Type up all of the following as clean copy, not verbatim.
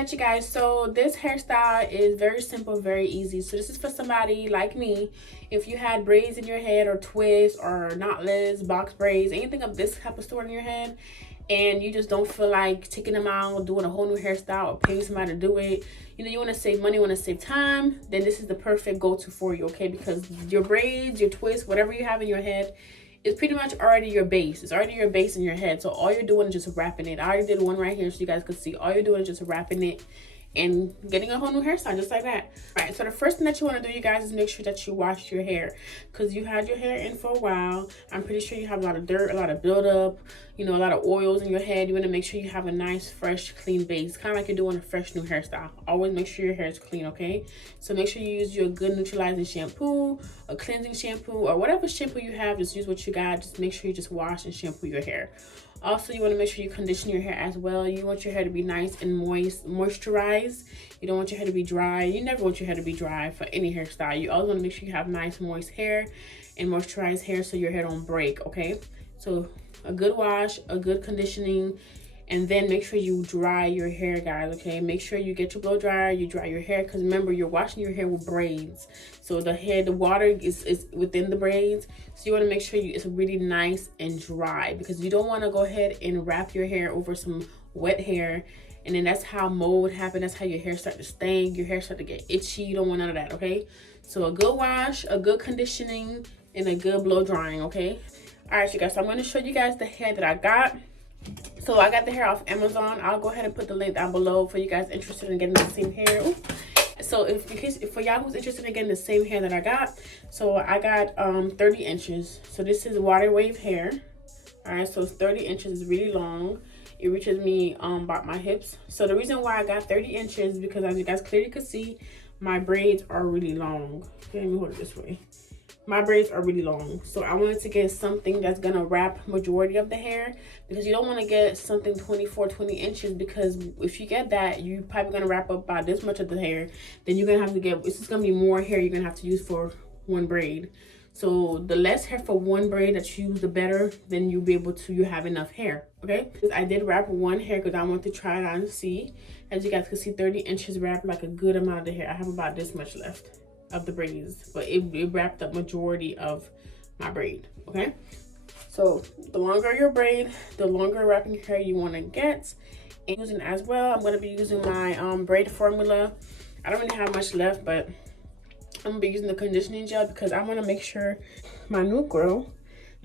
Alright, you guys, so this hairstyle is very simple, very easy. So this is for somebody like me. If you had braids in your head, or twists, or knotless, box braids, anything of this type of sort in your head, and you just don't feel like taking them out, doing a whole new hairstyle, or paying somebody to do it, you know, you want to save money, you want to save time, then this is the perfect go-to for you, okay? Because your braids, your twists, whatever you have in your head, it's pretty much already your base. It's already your base in your head. So all you're doing is just wrapping it. I already did one right here so you guys could see. All you're doing is just wrapping it and getting a whole new hairstyle just like that. All right, so the first thing that you want to do, you guys, is make sure that you wash your hair, because you had your hair in for a while. I'm pretty sure you have a lot of dirt, a lot of buildup, you know, a lot of oils in your head. You want to make sure you have a nice, fresh, clean base, kind of like you're doing a fresh new hairstyle. Always make sure your hair is clean, okay? So make sure you use your good neutralizing shampoo, a cleansing shampoo, or whatever shampoo you have. Just use what you got. Just make sure you just wash and shampoo your hair. Also, you want to make sure you condition your hair as well. You want your hair to be nice and moisturized. You don't want your hair to be dry. You never want your hair to be dry for any hairstyle. You always want to make sure you have nice, moist hair and moisturized hair so your hair don't break, okay? So a good wash, a good conditioning, and then make sure you dry your hair, guys, okay? Make sure you get your blow dryer, you dry your hair, because remember, you're washing your hair with braids. So the water is within the braids. So you want to make sure it's really nice and dry, because you don't want to go ahead and wrap your hair over some wet hair. And then that's how mold happens. That's how your hair start to stain. Your hair start to get itchy. You don't want none of that, okay? So a good wash, a good conditioning, and a good blow drying, okay? All right, you guys, so I'm going to show you guys the hair that I got. So I got the hair off Amazon. I'll go ahead and put the link down below for you guys interested in getting the same hair. Ooh. So if for y'all who's interested in getting the same hair that I got, so I got 30 inches. So this is water wave hair. All right, so it's 30 inches, really long. It reaches me about my hips. So the reason why I got 30 inches is because, as you guys clearly could see, my braids are really long. Okay, let me hold it this way. My braids are really long, so I wanted to get something that's gonna wrap majority of the hair, because you don't want to get something 20 inches, because if you get that, you're probably gonna wrap up about this much of the hair. Then you're gonna have to get, this is gonna be more hair you're gonna have to use for one braid. So the less hair for one braid that you use, the better. Then you'll be able to, you have enough hair, okay? I did wrap one hair because I want to try it on and see. As you guys can see, 30 inches wrapped like a good amount of the hair. I have about this much left of the braids, but it wrapped up majority of my braid, okay? So the longer your braid, the longer wrapping hair you want to get. And using as well, I'm going to be using my braid formula. I don't really have much left, but I'm going to be using the conditioning gel, because I want to make sure my new grow,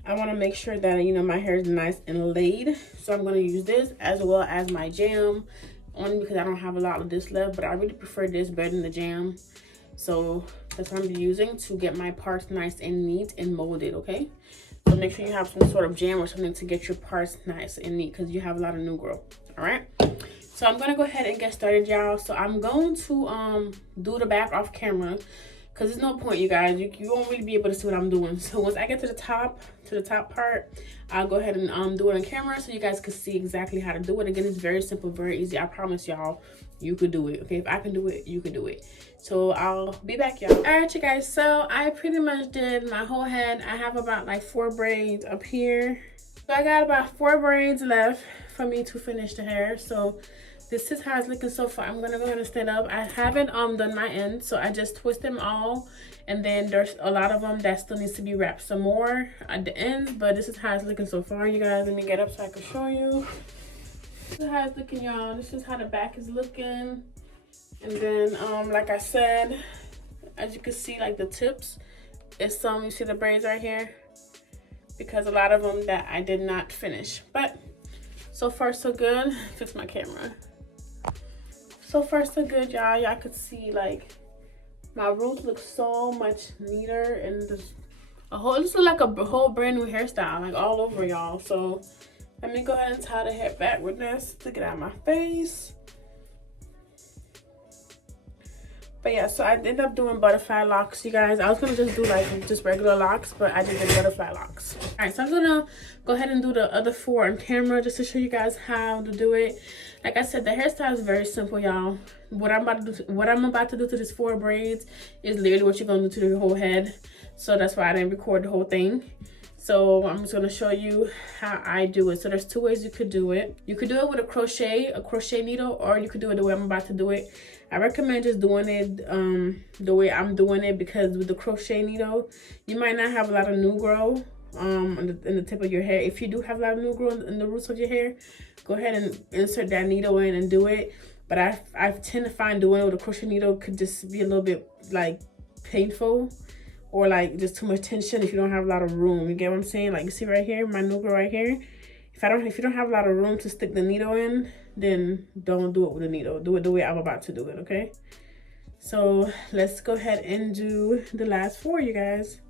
I want to make sure that, you know, my hair is nice and laid. So I'm going to use this as well as my jam, only because I don't have a lot of this left, but I really prefer this better than the jam. So that's what I'm using to get my parts nice and neat and molded, okay? So make sure you have some sort of jam or something to get your parts nice and neat, because you have a lot of new growth, all right? So I'm gonna go ahead and get started, y'all. So I'm going to do the back off camera, because there's no point, you guys. You won't really be able to see what I'm doing. So once I get to the top part, I'll go ahead and do it on camera so you guys can see exactly how to do it. Again, it's very simple, very easy. I promise y'all, you could do it, okay? If I can do it, you can do it. So I'll be back, y'all. All right, you guys, so I pretty much did my whole head. I have about like 4 braids up here. So I got about 4 braids left for me to finish the hair. So this is how it's looking so far. I'm gonna go ahead and stand up. I haven't done my ends, so I just twist them all, and then there's a lot of them that still needs to be wrapped some more at the ends. But this is how it's looking so far, you guys. Let me get up so I can show you. This is how it's looking, y'all. This is how the back is looking. And then like I said, as you can see, like the tips, it's some, you see the braids right here, because a lot of them that I did not finish. But so far so good. Fix my camera. So far so good, y'all. Y'all could see like my roots look so much neater, and this looks like a whole brand new hairstyle, like all over, y'all. So let me go ahead and tie the hair back with this to get out of my face. But yeah, so I ended up doing butterfly locks, you guys. I was gonna just do like just regular locks, but I did the butterfly locks. All right, so I'm gonna go ahead and do the other 4 on camera just to show you guys how to do it. Like I said, the hairstyle is very simple, y'all. What I'm about to do to these 4 braids is literally what you're gonna do to your whole head. So that's why I didn't record the whole thing. So I'm just gonna show you how I do it. So there's two ways you could do it. You could do it with a crochet needle, or you could do it the way I'm about to do it. I recommend just doing it the way I'm doing it, because with the crochet needle, you might not have a lot of new growth in the tip of your hair. If you do have a lot of new growth in the roots of your hair, go ahead and insert that needle in and do it. But I tend to find doing it with a crochet needle could just be a little bit like painful, or like just too much tension if you don't have a lot of room. You get what I'm saying? Like you see right here, my new growth right here. If you don't have a lot of room to stick the needle in, then don't do it with a needle. Do it the way I'm about to do it, okay? So let's go ahead and do the last four, you guys.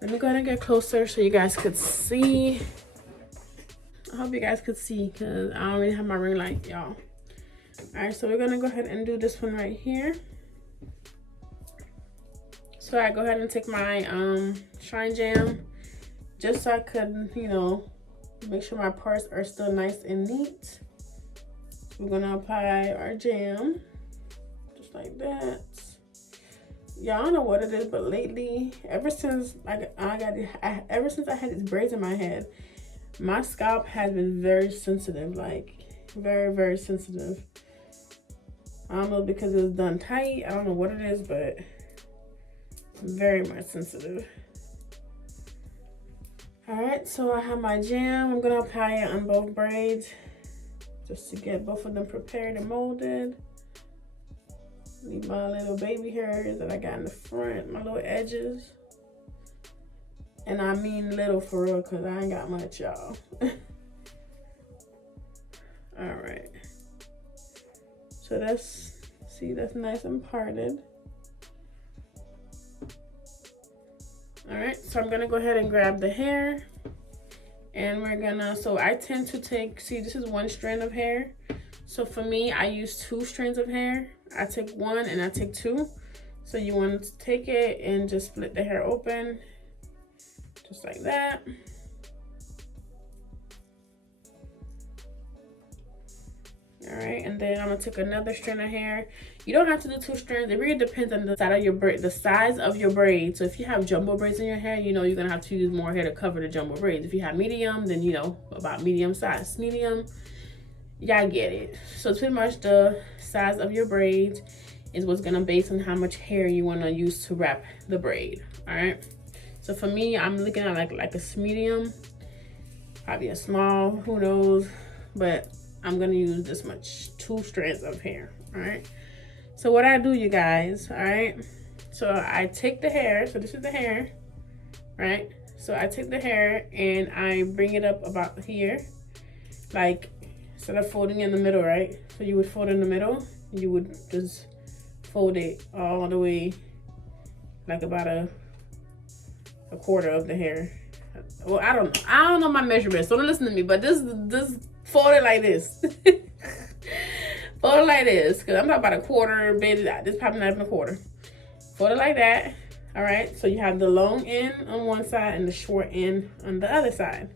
Let me go ahead and get closer so you guys could see. I hope you guys could see, because I don't really have my ring light, y'all. All right, so we're gonna go ahead and do this one right here. So I go ahead and take my Shine Jam, just so I could, you know, make sure my parts are still nice and neat. We're gonna apply our jam, just like that. Y'all don't know what it is, but lately, ever since I had these braids in my head, my scalp has been very sensitive, like very, very sensitive. I don't know, because it was done tight. I don't know what it is, but very much sensitive. All right, so I have my jam. I'm gonna apply it on both braids just to get both of them prepared and molded. Leave my little baby hairs that I got in the front, my little edges. And I mean little for real, because I ain't got much, y'all. All right. So that's nice and parted. All right, so I'm gonna go ahead and grab the hair, and we're gonna, so I tend to take, see, this is one strand of hair. So for me, I use 2 strands of hair. I take 1 and I take 2. So you want to take it and just split the hair open, just like that. All right, and then I'm gonna take another strand of hair. You don't have to do 2 strands. It really depends on the side of your braid, the size of your braid. So if you have jumbo braids in your hair, you know you're gonna have to use more hair to cover the jumbo braids. If you have medium, then you know about medium size. Medium, y'all get it. So pretty much the size of your braids is what's gonna base on how much hair you wanna use to wrap the braid. All right. So for me, I'm looking at like a medium, probably a small, who knows, but I'm gonna use this much, 2 strands of hair. All right. So what I do, you guys, all right, so I take the hair, so this is the hair, right? So I take the hair and I bring it up about here, like instead of folding in the middle, right? So you would fold in the middle, you would just fold it all the way, like about a quarter of the hair. Well, I don't know my measurements, so don't listen to me, but this fold it like this. Fold it like this, because I'm talking about a quarter, baby. This is probably not even a quarter. Fold it like that. All right, so you have the long end on one side and the short end on the other side.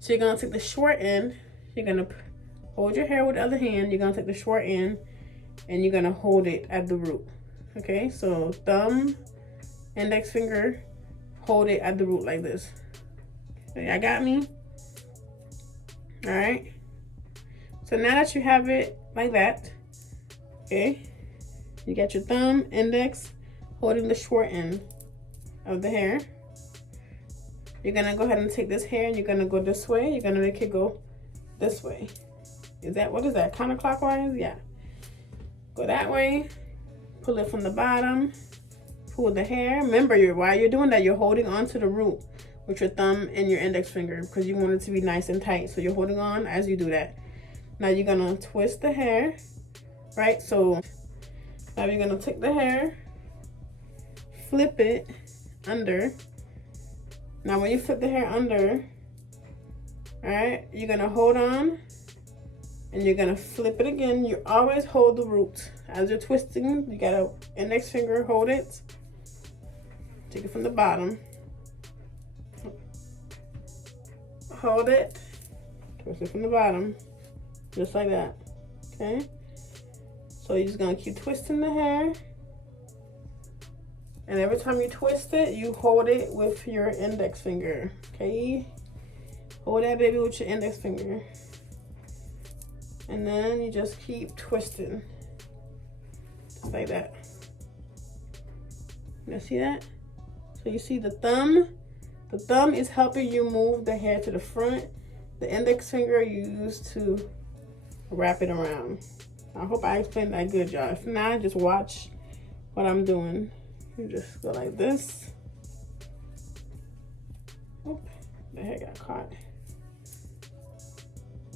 So you're gonna take the short end, you're gonna hold your hair with the other hand, you're gonna take the short end and you're gonna hold it at the root. Okay, so thumb, index finger, hold it at the root like this. Okay, y'all got me? All right. So now that you have it like that, okay, you got your thumb, index, holding the short end of the hair. You're gonna go ahead and take this hair and you're gonna go this way. You're gonna make it go this way. What is that, counterclockwise? Yeah. Go that way, pull it from the bottom, pull the hair. Remember, while you're doing that, you're holding on to the root with your thumb and your index finger, because you want it to be nice and tight. So you're holding on as you do that. Now you're gonna twist the hair, right? So now you're gonna take the hair, flip it under. Now when you flip the hair under, all right, you're gonna hold on and you're gonna flip it again. You always hold the root. As you're twisting, you gotta index finger, hold it. Take it from the bottom. Hold it, twist it from the bottom. Just like that, okay? So you're just gonna keep twisting the hair And every time you twist it, you hold it with your index finger, okay? Hold that baby with your index finger. And then you just keep twisting. Just like that. You see that? So you see the thumb? The thumb is helping you move the hair to the front. The index finger you use to wrap it around. I hope I explained that good, y'all. If not, just watch what I'm doing. You just go like this. Oop, the hair got caught.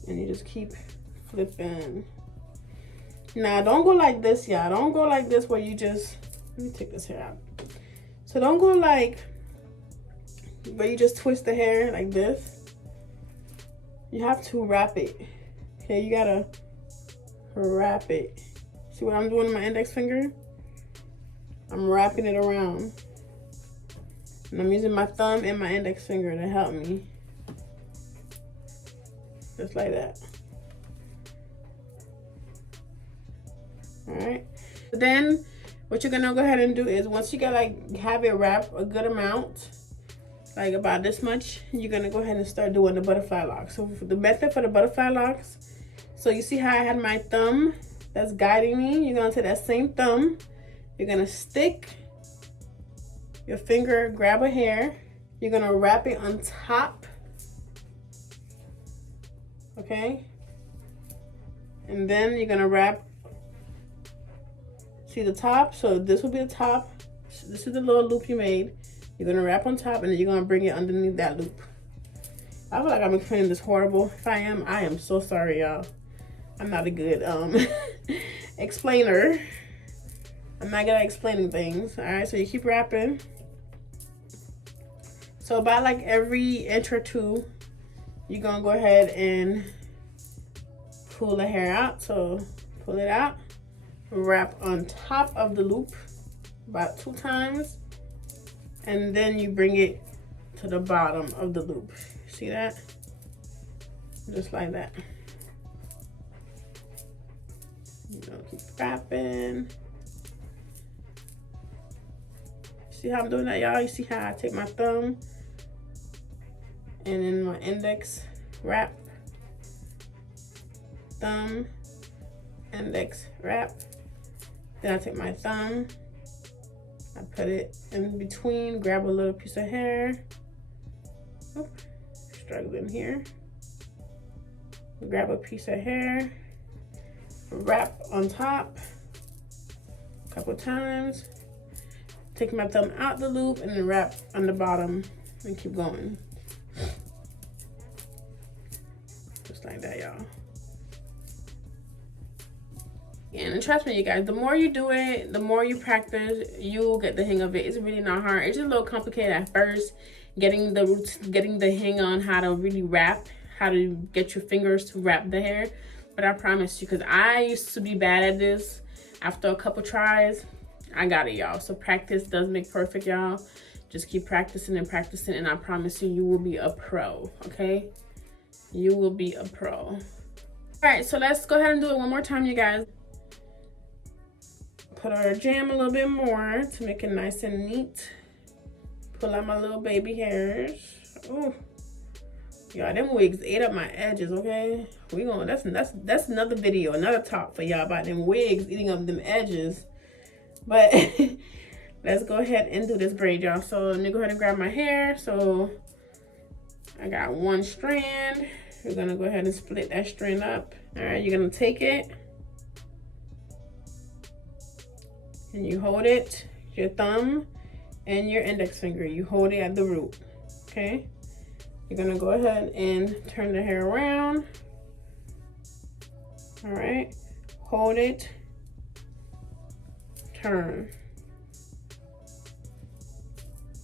And you just keep flipping. Now, don't go like this, y'all. Don't go like this where you just, let me take this hair out. So don't go like, where you just twist the hair like this. You have to wrap it. Okay, you gotta wrap it. See what I'm doing with my index finger? I'm wrapping it around. And I'm using my thumb and my index finger to help me. Just like that. All right. Then what you're gonna go ahead and do is once you get like have it wrapped a good amount, like about this much, you're gonna go ahead and start doing the butterfly locks. So for the method for the butterfly locks, so you see how I had my thumb that's guiding me? You're gonna take that same thumb, you're gonna stick your finger, grab a hair, you're gonna wrap it on top, okay? And then you're gonna wrap, see the top? So this will be the top. This is the little loop you made. You're gonna wrap on top and then you're gonna bring it underneath that loop. I feel like I'm explaining this horrible. If I am so sorry, y'all. I'm not a good explainer. I'm not good at explaining things. All right, so you keep wrapping. So about like every inch or two, you're gonna go ahead and pull the hair out. So pull it out, wrap on top of the loop about 2 times, and then you bring it to the bottom of the loop. See that? Just like that. You know, keep wrapping. See how I'm doing that, y'all? You see how I take my thumb and then my index wrap, thumb, index wrap. Then I take my thumb, I put it in between, grab a little piece of hair. Oop, struggling here. Grab a piece of hair, wrap on top a couple times. Take my thumb out the loop and then wrap on the bottom and keep going. Just like that, y'all. And trust me, you guys, the more you do it, the more you practice, you'll get the hang of it. It's really not hard. It's just a little complicated at first, getting the hang on how to really wrap, how to get your fingers to wrap the hair. But I promise you, because I used to be bad at this, after a couple tries, I got it, y'all. So practice does make perfect, y'all. Just keep practicing and practicing, and I promise you, you will be a pro, okay? You will be a pro. All right, so let's go ahead and do it one more time, you guys. Put our jam a little bit more to make it nice and neat. Pull out my little baby hairs. Ooh. Y'all, them wigs ate up my edges, okay? We gonna, that's another video, another talk for y'all about them wigs eating up them edges. But let's go ahead and do this braid, y'all. So let me go ahead and grab my hair. So I got 1 strand. We're gonna go ahead and split that strand up. All right, you're gonna take it and you hold it, your thumb and your index finger. You hold it at the root, okay? You're gonna go ahead and turn the hair around. All right, hold it, turn.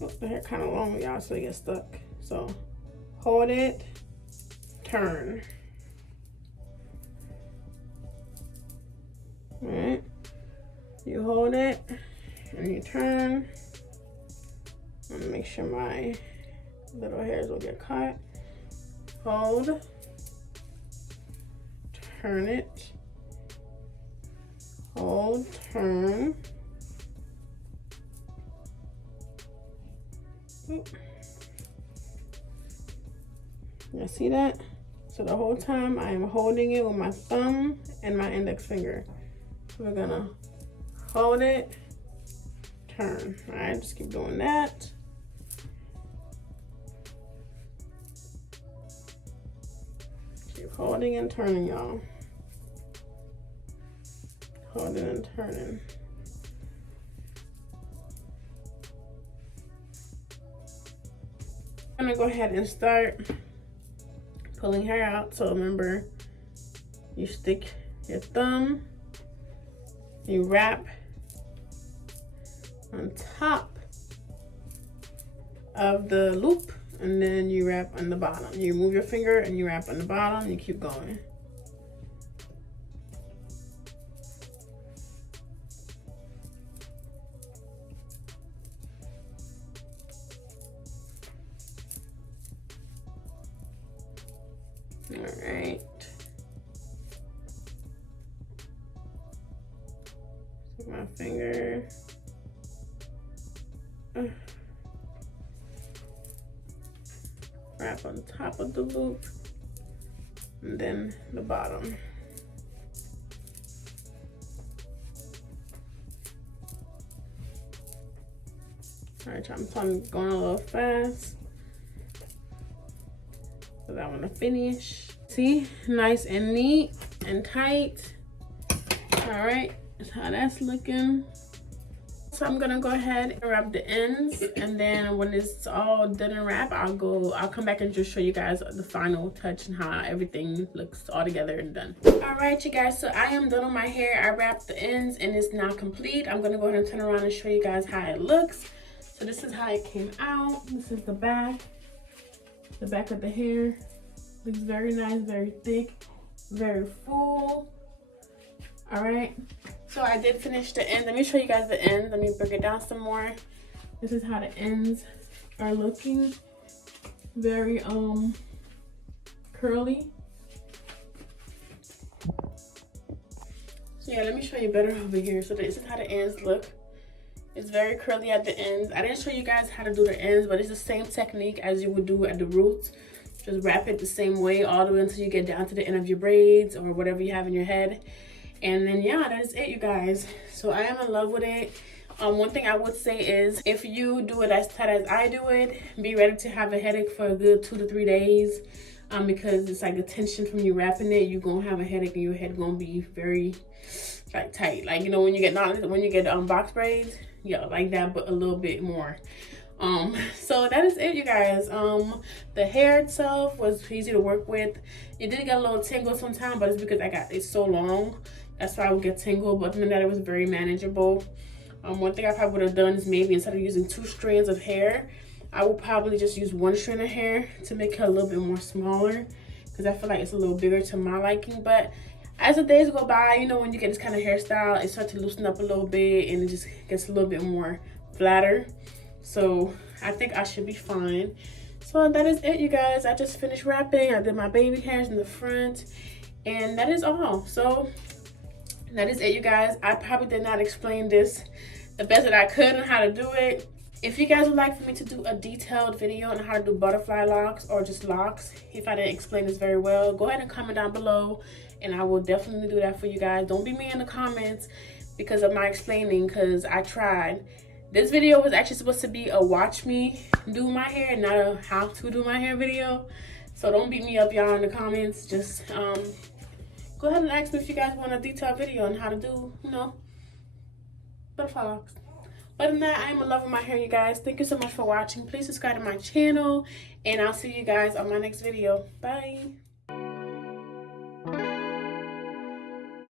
Oh, the hair kind of long, y'all, so it gets stuck. So hold it, turn. All right, you hold it and you turn. I'm gonna make sure my little hairs will get caught. Hold, turn it, hold, turn. You see that? So the whole time I am holding it with my thumb and my index finger. So we're gonna hold it, turn. All right, just keep doing that. Keep holding and turning, y'all. Holding and turning. I'm gonna go ahead and start pulling hair out. So remember, you stick your thumb, you wrap on top of the loop, and then you wrap on the bottom. You move your finger and you wrap on the bottom, you keep going. All right. Take my finger. Wrap on top of the loop and then the bottom. All right, I'm going a little fast because I want to finish. See, nice and neat and tight. All right, that's how that's looking. So I'm gonna go ahead and wrap the ends, and then when it's all done and wrapped, I'll come back and just show you guys the final touch and how everything looks all together and done. All right, you guys, so I am done on my hair. I wrapped the ends and it's now complete. I'm gonna go ahead and turn around and show you guys how it looks. So this is how it came out. This is the back of the hair. Looks very nice, very thick, very full. All right, so I did finish the ends. Let me show you guys the ends. Let me break it down some more. This is how the ends are looking. Very curly. So yeah, let me show you better over here. So this is how the ends look. It's very curly at the ends. I didn't show you guys how to do the ends, but it's the same technique as you would do at the roots. Just wrap it the same way all the way until you get down to the end of your braids or whatever you have in your head. And then yeah, that is it, you guys. So I am in love with it. One thing I would say is if you do it as tight as I do it, be ready to have a headache for a good 2 to 3 days. Because it's like the tension from you wrapping it, you're gonna have a headache and your head gonna be very like tight. Like, you know, when you get box braids, yeah, like that, but a little bit more. So that is it, you guys. The hair itself was easy to work with. It did get a little tingle sometimes, but it's because it's so long. That's why I would get tingled, but other than that, it was very manageable. One thing I probably would have done is maybe instead of using 2 strands of hair, I will probably just use 1 strand of hair to make it a little bit more smaller, because I feel like it's a little bigger to my liking. But as the days go by, you know, when you get this kind of hairstyle, it starts to loosen up a little bit and it just gets a little bit more flatter. So I think I should be fine. So that is it, you guys. I just finished wrapping. I did my baby hairs in the front, and that is all. So that is it, you guys. I probably did not explain this the best that I could on how to do it. If you guys would like for me to do a detailed video on how to do butterfly locks or just locks, if I didn't explain this very well, go ahead and comment down below, and I will definitely do that for you guys. Don't be me in the comments because of my explaining, because I tried. This video was actually supposed to be a watch me do my hair, not a how to do my hair video. So don't beat me up, y'all, in the comments. Just go ahead and ask me if you guys want a detailed video on how to do, you know, butterfly locks. Other than that, I am in love with my hair, you guys. Thank you so much for watching. Please subscribe to my channel, and I'll see you guys on my next video. Bye.